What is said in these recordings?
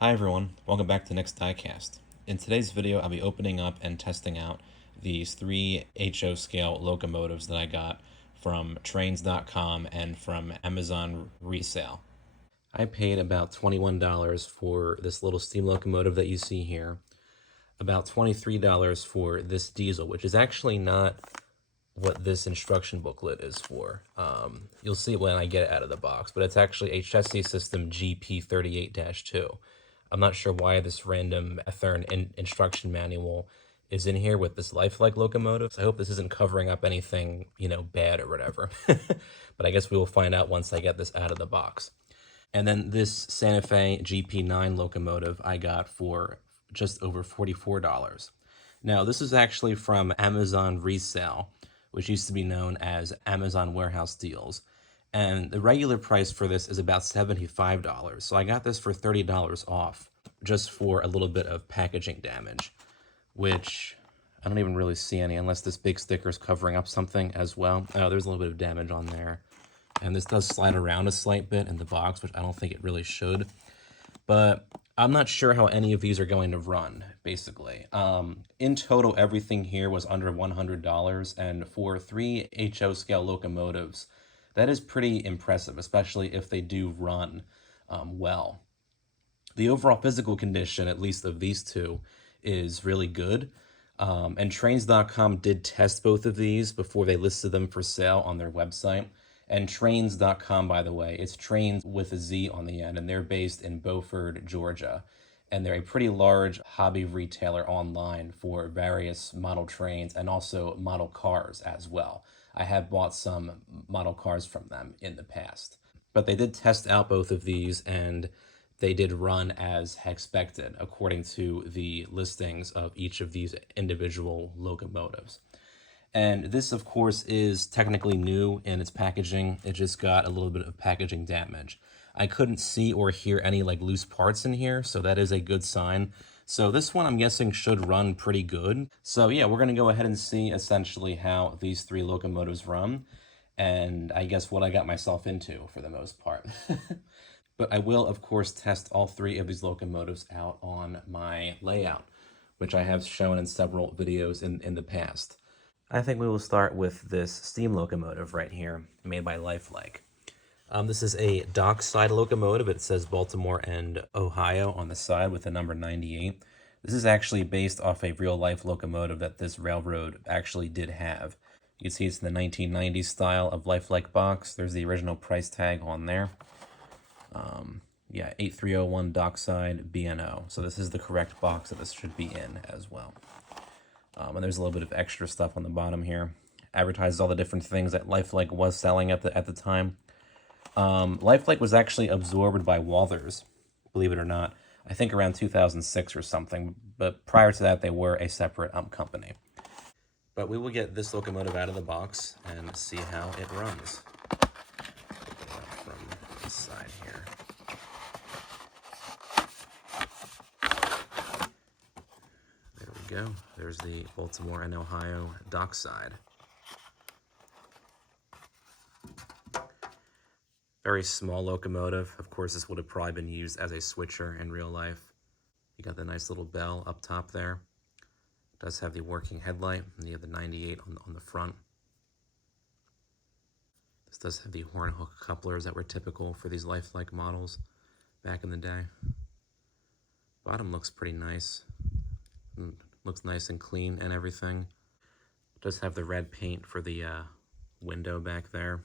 Hi everyone, welcome back to Next Diecast. In today's video, I'll be opening up and testing out these three HO scale locomotives that I got from trains.com and from Amazon resale. I paid about $21 for this little steam locomotive that you see here, about $23 for this diesel, which is actually not what this instruction booklet is for. You'll see it when I get it out of the box, but it's actually a chassis system GP38-2. I'm not sure why this random Ethern instruction manual is in here with this lifelike locomotive. So I hope this isn't covering up anything, bad or whatever. But I guess we will find out once I get this out of the box. And then this Santa Fe GP9 locomotive I got for just over $44. Now, this is actually from Amazon Resale, which used to be known as Amazon Warehouse Deals. And the regular price for this is about $75. So I got this for $30 off just for a little bit of packaging damage, which I don't even really see any unless this big sticker is covering up something as well. Oh, there's a little bit of damage on there. And this does slide around a slight bit in the box, which I don't think it really should. But I'm not sure how any of these are going to run, basically. In total, everything here was under $100, and for three HO scale locomotives, that is pretty impressive, especially if they do run well. The overall physical condition, at least of these two, is really good. And Trains.com did test both of these before they listed them for sale on their website. And Trains.com, by the way, it's Trains with a Z on the end, and they're based in Beaufort, Georgia. And they're a pretty large hobby retailer online for various model trains and also model cars as well. I have bought some model cars from them in the past. But they did test out both of these, and they did run as expected according to the listings of each of these individual locomotives. And this, of course, is technically new in its packaging. It just got a little bit of packaging damage. I couldn't see or hear any loose parts in here, so that is a good sign. So this one, I'm guessing, should run pretty good. So yeah, we're going to go ahead and see essentially how these three locomotives run, and I guess what I got myself into for the most part. But I will, of course, test all three of these locomotives out on my layout, which I have shown in several videos in the past. I think we will start with this steam locomotive right here, made by Lifelike. This is a dockside locomotive. It says Baltimore and Ohio on the side with the number 98. This is actually based off a real-life locomotive that this railroad actually did have. You can see it's in the 1990s style of Lifelike box. There's the original price tag on there. Yeah, 8301 dockside BNO. So this is the correct box that this should be in as well. And there's a little bit of extra stuff on the bottom here. Advertises all the different things that Lifelike was selling at the time. Lifelike was actually absorbed by Walthers, believe it or not. I think around 2006 or something. But prior to that, they were a separate company. But we will get this locomotive out of the box and see how it runs. From this side here. Go. There's the Baltimore and Ohio dockside. Very small locomotive. Of course, this would have probably been used as a switcher in real life. You got the nice little bell up top there. It does have the working headlight, and you have the 98 on the front. This does have the horn hook couplers that were typical for these Lifelike models back in the day. Bottom looks pretty nice. Looks nice and clean and everything. It does have the red paint for the window back there.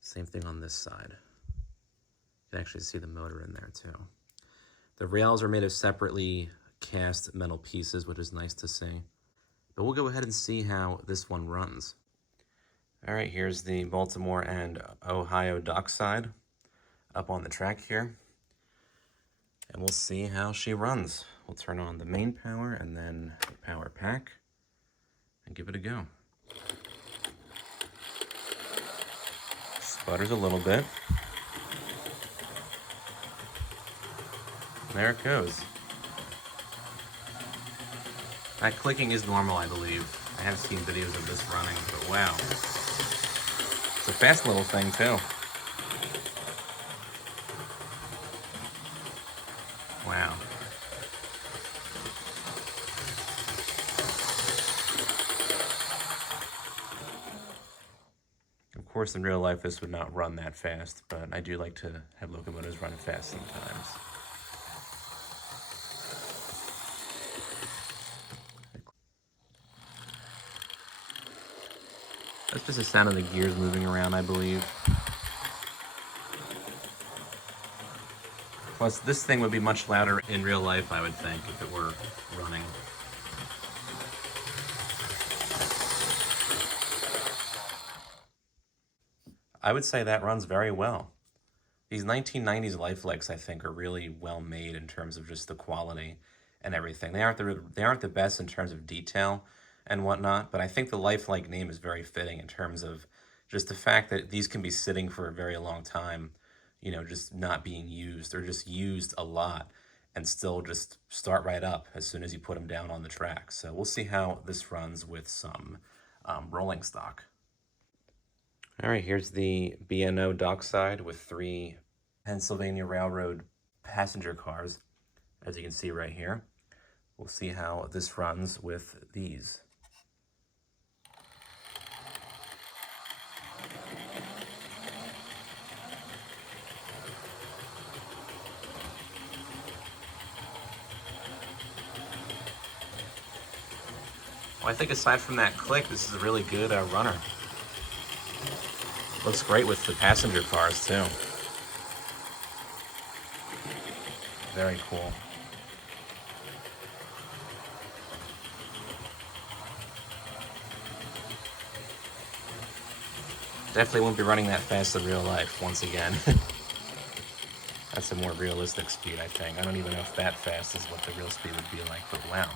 Same thing on this side. You can actually see the motor in there too. The rails are made of separately cast metal pieces, which is nice to see. But we'll go ahead and see how this one runs. All right, here's the Baltimore and Ohio dockside up on the track here. And we'll see how she runs. We'll turn on the main power and then the power pack and give it a go. Sputters a little bit. There it goes. That clicking is normal, I believe. I have seen videos of this running, but wow. It's a fast little thing too. Wow. Of course, in real life, this would not run that fast, but I do like to have locomotives run fast sometimes. That's just the sound of the gears moving around, I believe. Plus, this thing would be much louder in real life, I would think, if it were running. I would say that runs very well. These 1990s Lifelikes, I think, are really well made in terms of just the quality and everything. They aren't the best in terms of detail and whatnot, but I think the Lifelike name is very fitting in terms of just the fact that these can be sitting for a very long time, just not being used or just used a lot and still just start right up as soon as you put them down on the track. So we'll see how this runs with some rolling stock. All right, here's the B&O dockside with 3 Pennsylvania Railroad passenger cars, as you can see right here. We'll see how this runs with these. Well, I think aside from that click, this is a really good runner. Looks great with the passenger cars, too. Very cool. Definitely won't be running that fast in real life, once again. That's a more realistic speed, I think. I don't even know if that fast is what the real speed would be like, but wow.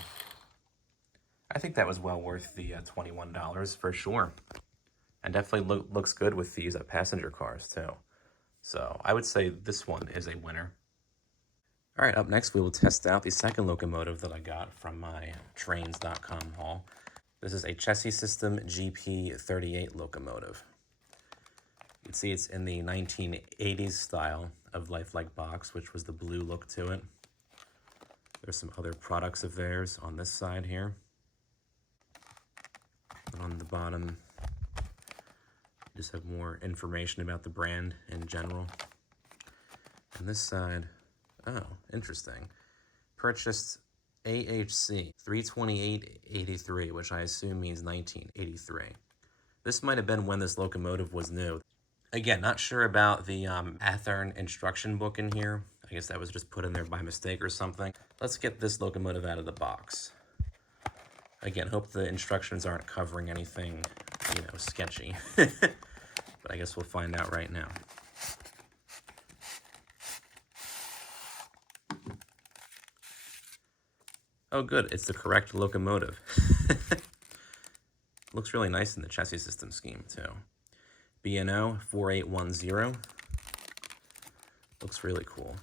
I think that was well worth the $21 for sure. And definitely looks good with these passenger cars, too. So I would say this one is a winner. All right, up next we will test out the second locomotive that I got from my trains.com haul. This is a Chassis System GP38 locomotive. You can see it's in the 1980s style of Lifelike box, which was the blue look to it. There's some other products of theirs on this side here. And on the bottom, you just have more information about the brand in general. On this side, oh, interesting. Purchased AHC 32883, which I assume means 1983. This might have been when this locomotive was new. Again, not sure about the Athearn instruction book in here. I guess that was just put in there by mistake or something. Let's get this locomotive out of the box. Again, hope the instructions aren't covering anything, sketchy. But I guess we'll find out right now. Oh, good. It's the correct locomotive. Looks really nice in the chassis system scheme, too. B&O 4810. Looks really cool.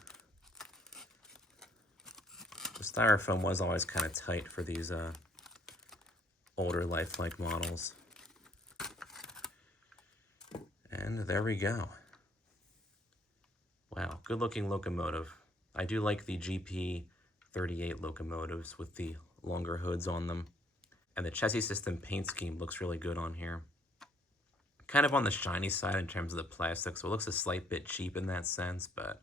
The styrofoam was always kind of tight for these older Lifelike models. And there we go. Wow, good looking locomotive. I do like the GP38 locomotives with the longer hoods on them. And the chassis system paint scheme looks really good on here. Kind of on the shiny side in terms of the plastic, so it looks a slight bit cheap in that sense, but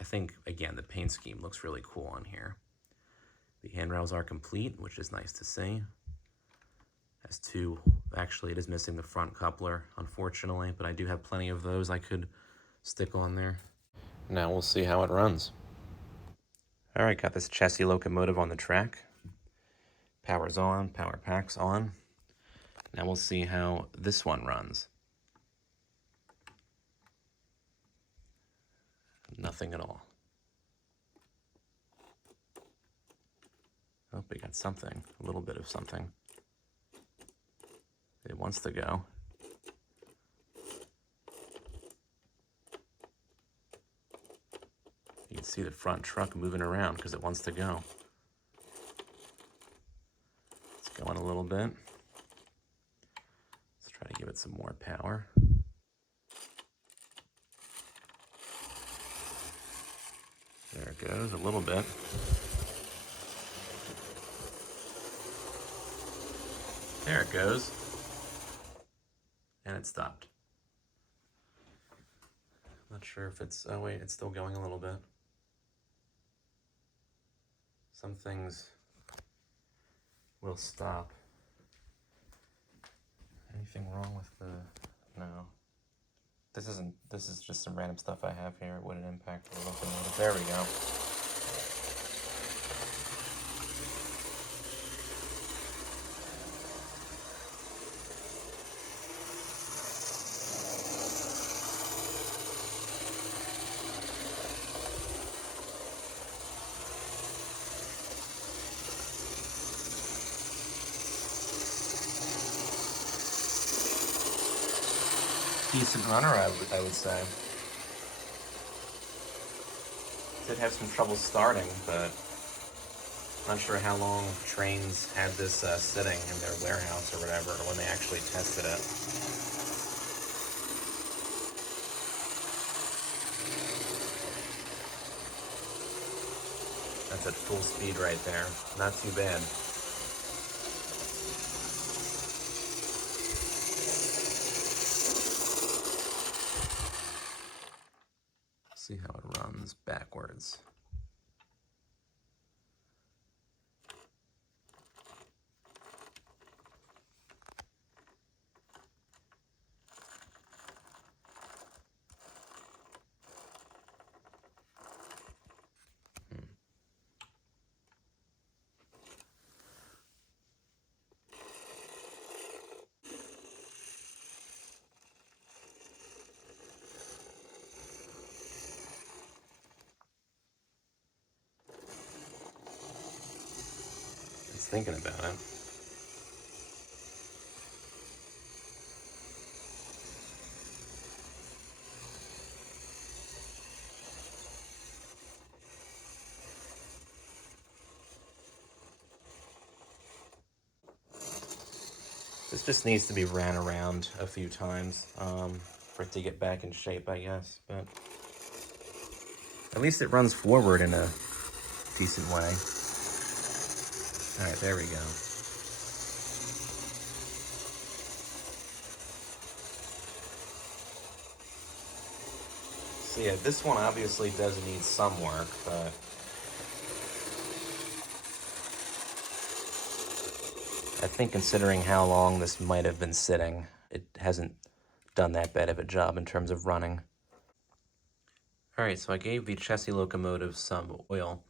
I think, again, the paint scheme looks really cool on here. The handrails are complete, which is nice to see. Has two, actually it is missing the front coupler, unfortunately, but I do have plenty of those I could stick on there. Now we'll see how it runs. All right, got this chassis locomotive on the track. Power's on, power pack's on. Now we'll see how this one runs. Nothing at all. Oh, we got something, a little bit of something. It wants to go. You can see the front truck moving around because it wants to go. It's going a little bit. Let's try to give it some more power. There it goes, a little bit. There it goes. And it stopped. Not sure if it's, oh wait, it's still going a little bit. Some things will stop. Anything wrong with the, no. This is just some random stuff I have here. It wouldn't impact the locomotive. There we go. Decent runner, I would say. Did have some trouble starting, but not sure how long trains had this sitting in their warehouse or whatever, or when they actually tested it. That's at full speed right there. Not too bad. See how it runs backwards. It's thinking about it. This just needs to be ran around a few times for it to get back in shape, I guess. But at least it runs forward in a decent way. All right, there we go. So yeah, this one obviously does need some work, but I think considering how long this might have been sitting, it hasn't done that bad of a job in terms of running. All right, so I gave the chassis locomotive some oil.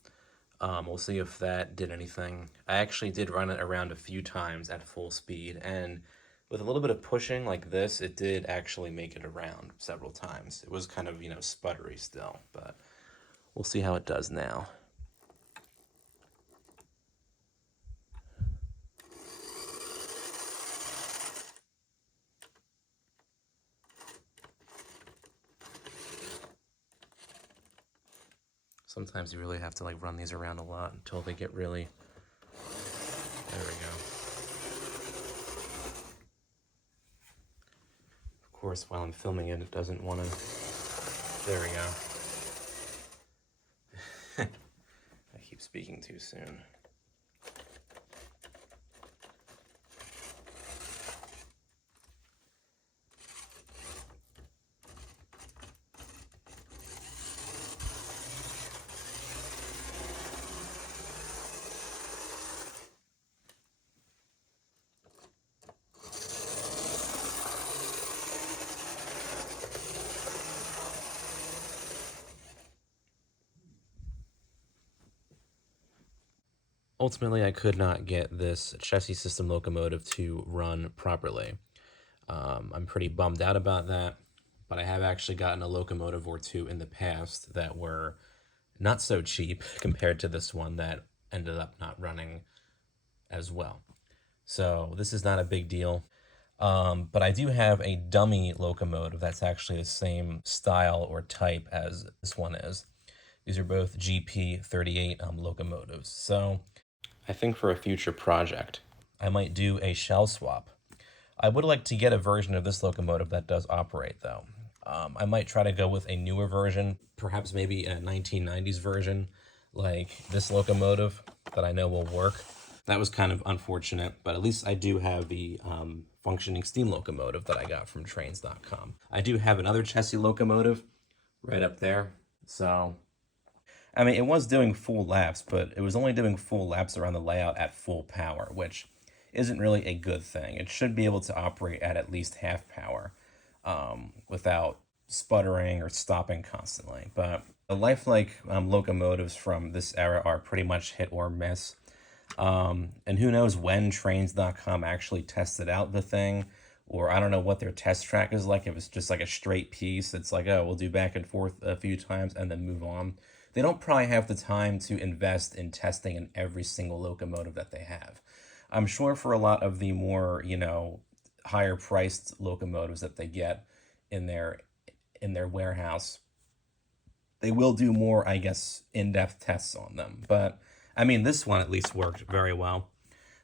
We'll see if that did anything. I actually did run it around a few times at full speed, and with a little bit of pushing like this, it did actually make it around several times. It was kind of, sputtery still, but we'll see how it does now. Sometimes you really have to run these around a lot until they get really, there we go. Of course, while I'm filming it, it doesn't want to, there we go. I keep speaking too soon. Ultimately, I could not get this chassis system locomotive to run properly. I'm pretty bummed out about that, but I have actually gotten a locomotive or two in the past that were not so cheap compared to this one that ended up not running as well. So this is not a big deal. But I do have a dummy locomotive that's actually the same style or type as this one is. These are both GP38 locomotives. So I think for a future project, I might do a shell swap. I would like to get a version of this locomotive that does operate, though. I might try to go with a newer version, perhaps maybe a 1990s version, like this locomotive that I know will work. That was kind of unfortunate, but at least I do have the functioning steam locomotive that I got from trains.com. I do have another chassis locomotive right up there. So, I mean, it was doing full laps, but it was only doing full laps around the layout at full power, which isn't really a good thing. It should be able to operate at least half power without sputtering or stopping constantly. But the lifelike locomotives from this era are pretty much hit or miss. And who knows when trains.com actually tested out the thing, or I don't know what their test track is like. If it's just like a straight piece, it's like, oh, we'll do back and forth a few times and then move on. They don't probably have the time to invest in testing in every single locomotive that they have. I'm sure for a lot of the more, higher priced locomotives that they get in their warehouse, they will do more, I guess, in-depth tests on them. But I mean, this one at least worked very well,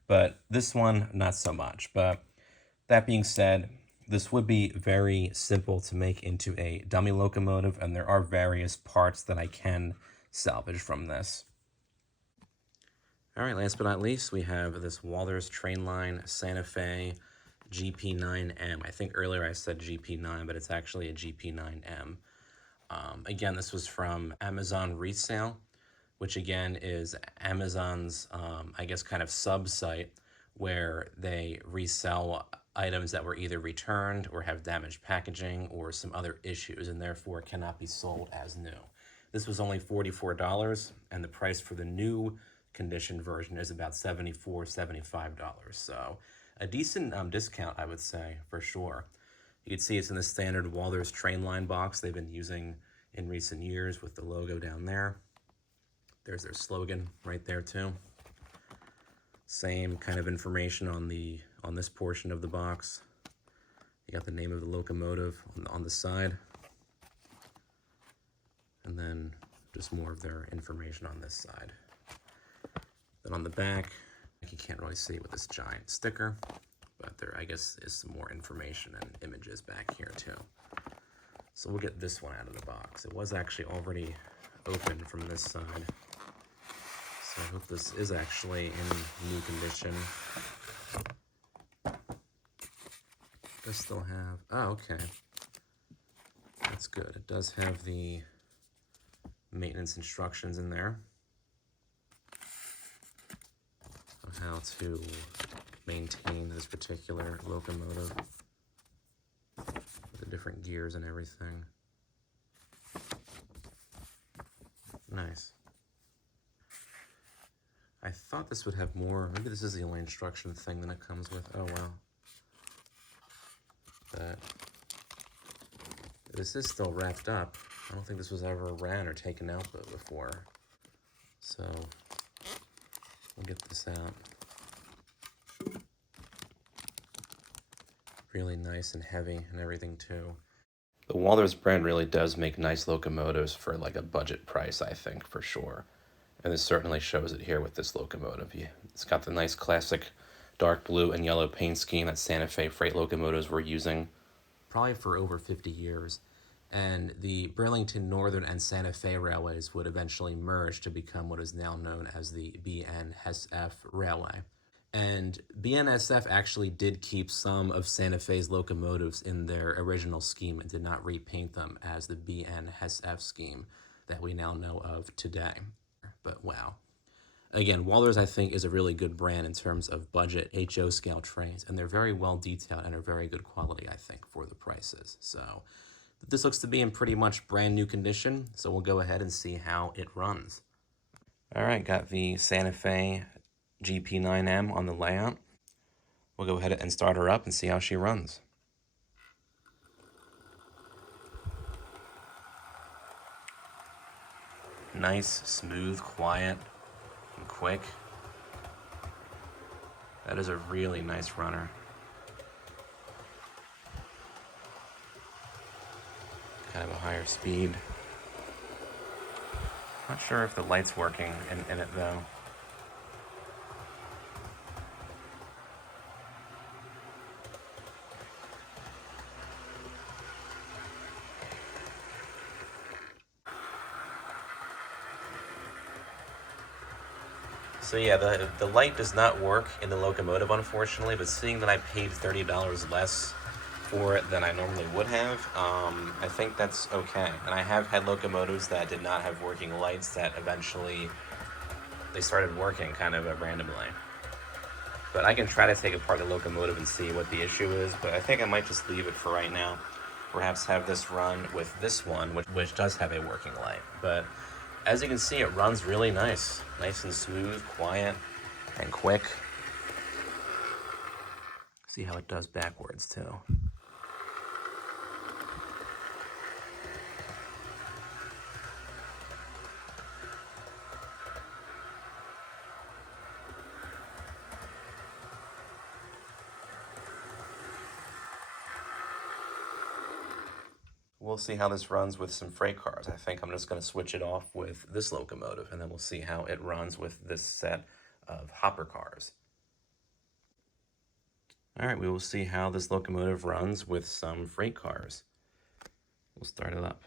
but this one not so much. But that being said, this would be very simple to make into a dummy locomotive, and there are various parts that I can salvage from this. All right, last but not least, we have this Walthers Trainline Santa Fe GP9M. I think earlier I said GP9, but it's actually a GP9M. Again, this was from Amazon Resale, which again is Amazon's, I guess, kind of sub-site where they resell items that were either returned or have damaged packaging or some other issues and therefore cannot be sold as new. This was only $44, and the price for the new condition version is about $74, $75. So a decent discount, I would say, for sure. You can see it's in the standard Walthers Trainline box they've been using in recent years with the logo down there. There's their slogan right there too. Same kind of information on this portion of the box. You got the name of the locomotive on the side. And then just more of their information on this side. Then on the back, you can't really see it with this giant sticker, but there, I guess, is some more information and images back here too. So we'll get this one out of the box. It was actually already open from this side. So I hope this is actually in new condition. Does still have, oh, okay. That's good. It does have the maintenance instructions in there. On how to maintain this particular locomotive. The different gears and everything. Nice. I thought this would have more. Maybe this is the only instruction thing that it comes with. Oh, wow. But this is still wrapped up. I don't think this was ever ran or taken out before. So we'll get this out. Really nice and heavy and everything too. The Walthers brand really does make nice locomotives for like a budget price, I think, for sure. And this certainly shows it here with this locomotive. It's got the nice classic dark blue and yellow paint scheme that Santa Fe freight locomotives were using probably for over 50 years. And the Burlington Northern and Santa Fe railways would eventually merge to become what is now known as the BNSF Railway. And BNSF actually did keep some of Santa Fe's locomotives in their original scheme and did not repaint them as the BNSF scheme that we now know of today. But wow. Again, Walthers, I think, is a really good brand in terms of budget HO scale trains, and they're very well detailed and are very good quality, I think, for the prices. So this looks to be in pretty much brand new condition, so we'll go ahead and see how it runs. All right, got the Santa Fe GP9M on the layout. We'll go ahead and start her up and see how she runs. Nice, smooth, quiet, and quick. That is a really nice runner. Kind of a higher speed. Not sure if the light's working in it though. So yeah, the light does not work in the locomotive, unfortunately. But seeing that I paid $30 less for it than I normally would have, I think that's okay. And I have had locomotives that did not have working lights that eventually they started working kind of randomly. But I can try to take apart the locomotive and see what the issue is. But I think I might just leave it for right now. Perhaps have this run with this one, which does have a working light. But as you can see, it runs really nice. Nice and smooth, quiet, and quick. See how it does backwards too. We'll see how this runs with some freight cars. I think I'm just going to switch it off with this locomotive, and then we'll see how it runs with this set of hopper cars. All right, we will see how this locomotive runs with some freight cars. We'll start it up.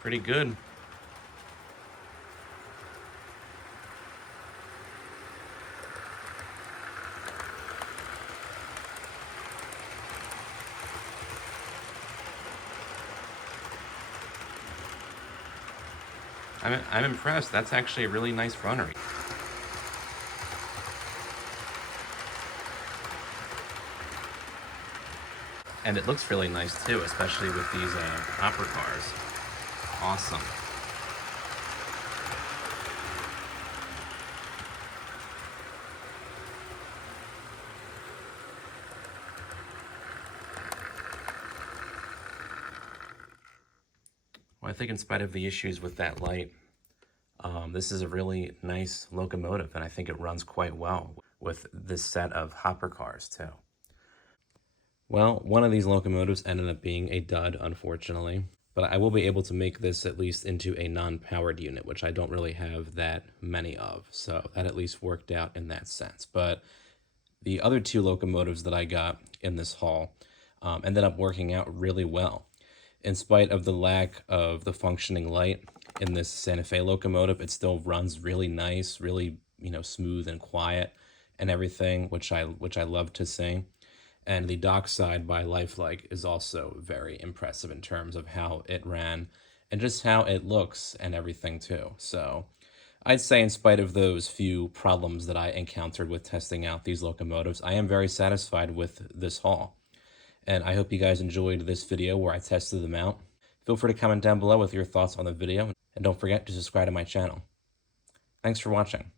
Pretty good. I'm impressed. That's actually a really nice runner. And it looks really nice too, especially with these hopper cars. Awesome. Well, I think in spite of the issues with that light, this is a really nice locomotive, and I think it runs quite well with this set of hopper cars too. Well, one of these locomotives ended up being a dud, unfortunately, but I will be able to make this at least into a non-powered unit, which I don't really have that many of, so that at least worked out in that sense. But the other two locomotives that I got in this haul ended up working out really well. In spite of the lack of the functioning light in this Santa Fe locomotive, it still runs really nice, really, smooth and quiet and everything, which I love to see. And the Dockside by Lifelike is also very impressive in terms of how it ran and just how it looks and everything too. So I'd say, in spite of those few problems that I encountered with testing out these locomotives, I am very satisfied with this haul. And I hope you guys enjoyed this video where I tested them out. Feel free to comment down below with your thoughts on the video, and don't forget to subscribe to my channel. Thanks for watching.